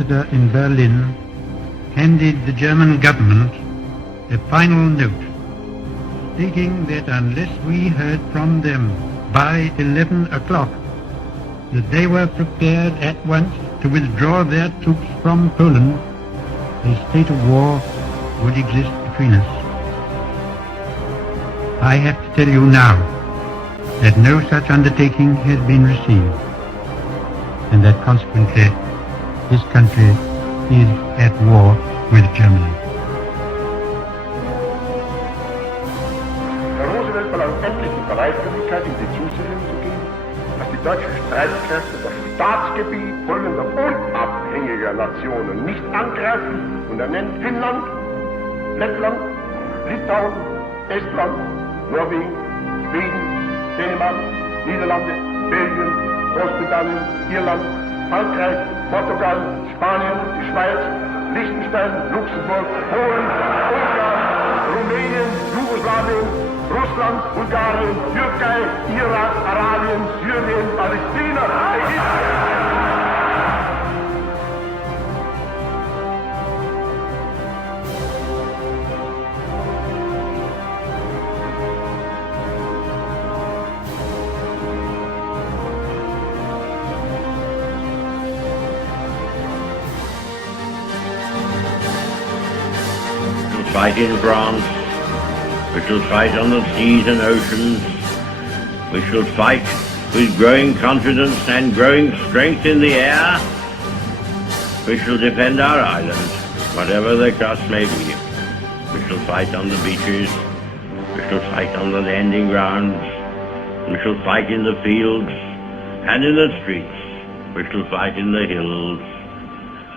ambassador in Berlin handed the German government a final note stating that unless we heard from them by 11 o'clock, that they were prepared at once to withdraw their troops from Poland, a state of war would exist between us. I have to tell you now that no such undertaking has been received, and that consequently this country is at war with Germany. Herr Roosevelt verlangt endlich die Bereitwilligkeit, ihm die Zusicherung zu geben, dass die deutschen Streitkräfte das Staatsgebiet folgender unabhängiger Nationen nicht angreifen, und er nennt Finnland, Lettland, Litauen, Estland, Norwegen, Schweden, Dänemark, Niederlande, Belgien, Großbritannien, Irland, Frankreich, Portugal, Spanien, die Schweiz, Liechtenstein, Luxemburg, Polen, Ungarn, Rumänien, Jugoslawien, Russland, Bulgarien, Türkei, Irak, Arabien, Syrien, Palästina, Ägypten. Fight in France, we shall fight on the seas and oceans, we shall fight with growing confidence and growing strength in the air, we shall defend our island, whatever the cost may be. We shall fight on the beaches, we shall fight on the landing grounds, we shall fight in the fields and in the streets, we shall fight in the hills,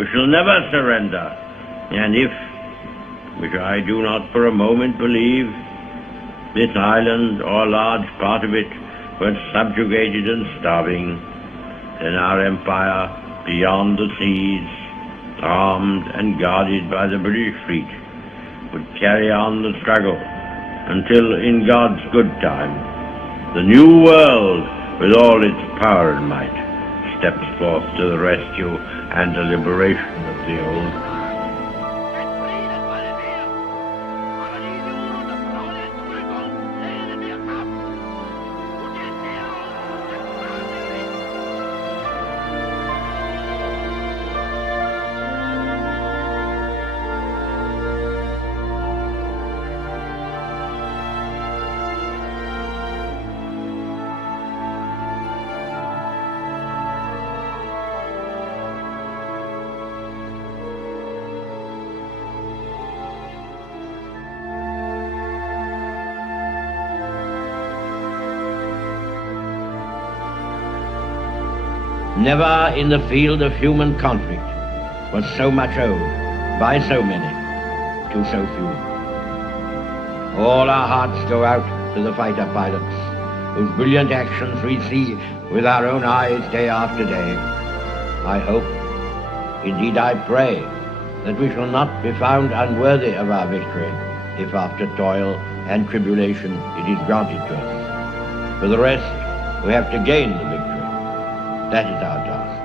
we shall never surrender, and if, which I do not for a moment believe, this island or a large part of it were subjugated and starving, then our empire beyond the seas, armed and guarded by the British fleet, would carry on the struggle until, in God's good time, the new world, with all its power and might, steps forth to the rescue and the liberation of the old. Never in the field of human conflict was so much owed by so many to so few. All our hearts go out to the fighter pilots, whose brilliant actions we see with our own eyes day after day. I hope, indeed I pray, that we shall not be found unworthy of our victory, if after toil and tribulation it is granted to us. For the rest, we have to gain the victory. That is our task.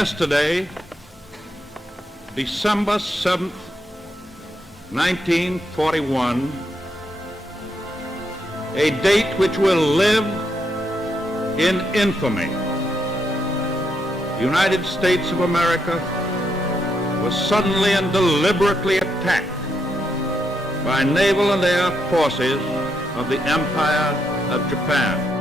Yesterday, December 7th, 1941, a date which will live in infamy. The United States of America was suddenly and deliberately attacked by naval and air forces of the Empire of Japan.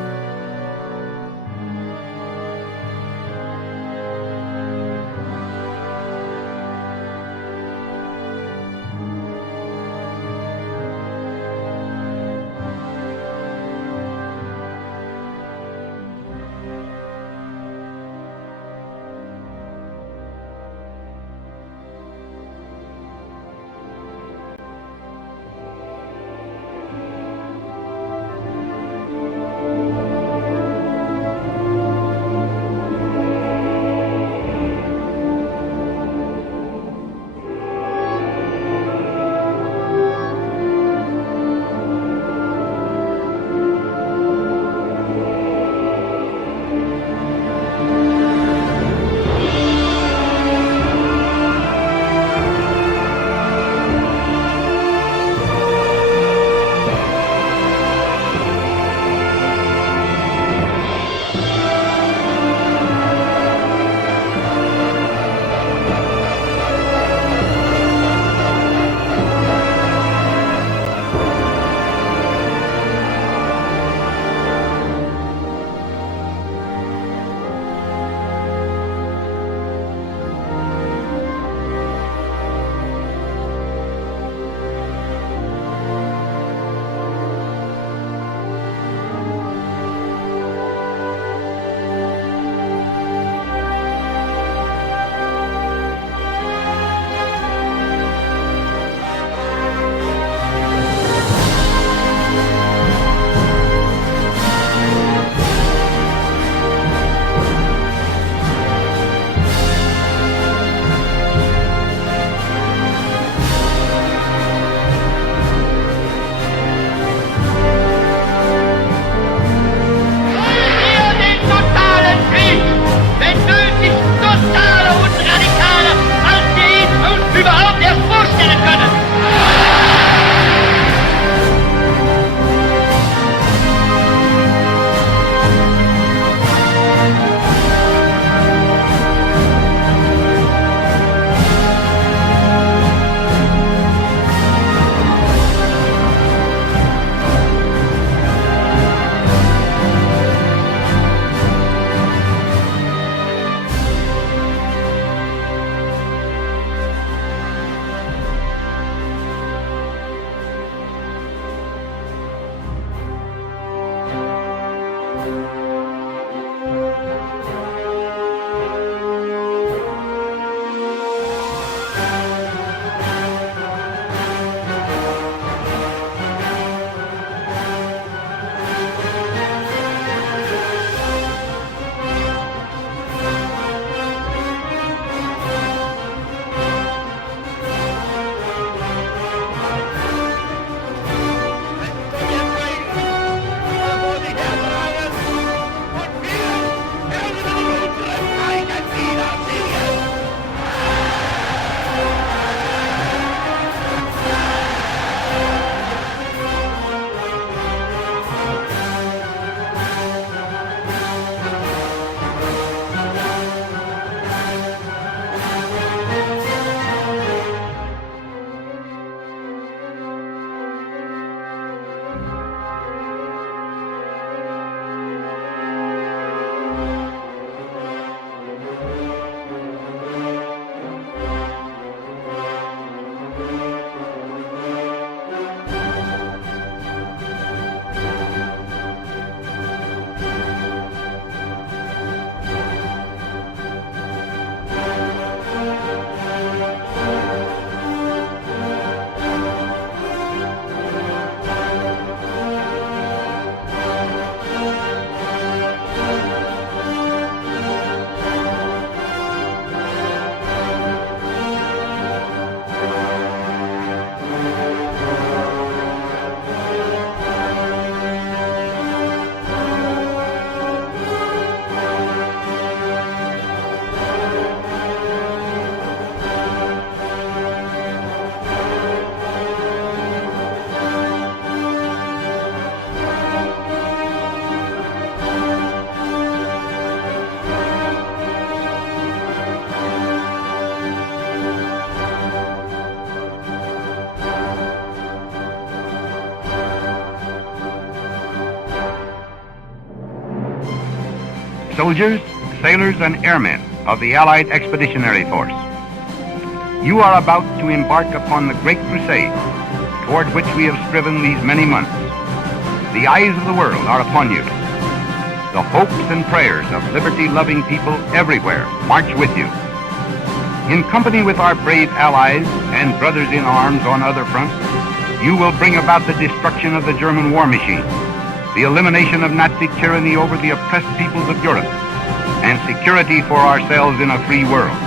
soldiers, sailors, and airmen of the Allied Expeditionary Force. You are about to embark upon the great crusade toward which we have striven these many months. The eyes of the world are upon you. The hopes and prayers of liberty-loving people everywhere march with you. In company with our brave allies and brothers in arms on other fronts, you will bring about the destruction of the German war machine, the elimination of Nazi tyranny over the oppressed peoples of Europe, and security for ourselves in a free world.